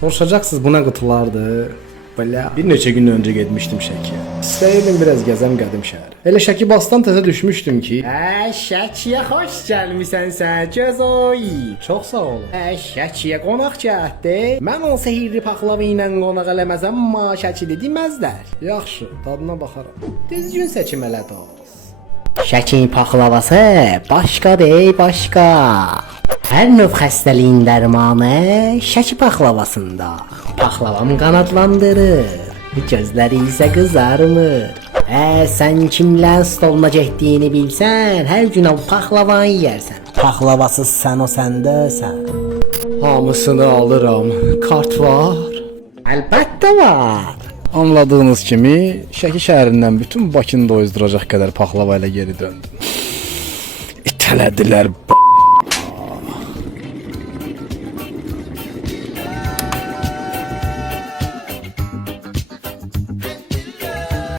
Soruşacaqsınız bu nə qutulardır? Belə bir neçə gün öncə getmişdim Şəkiyə. İstəyirdim biraz gəzəm qədim şəhər. Elə Şəki basdan təzə düşmüşdüm ki, Şəkiyə xoş gəlmisən sən, gözoy. çox sağ olun. Şəkiyə qonaq gəldi. Mən o sehirli paxlava ilə qonaq eləməsəm, ma Şəkili deməzlər. Yaxşı, dadına baxaram. Düzgün seçim elə dost. Şəki paxlavası başqadır, başqa. Hər növ xəstəliyin dərmanı şəki paxlavasında. Paxlavam qanadlandırır, gözləri isə qızarmır. Sən kimlərin stoluna getdiyini bilsən, hər gün o paxlavanı yeyərsən. Paxlavasız sən o səndəsən. Hamısını alıram. Kart var. Əlbəttə var. Anladığınız kimi Şəki şəhərindən bütün Bakını doyuzduracaq qədər paxlava ilə geri döndüm. İtələdilər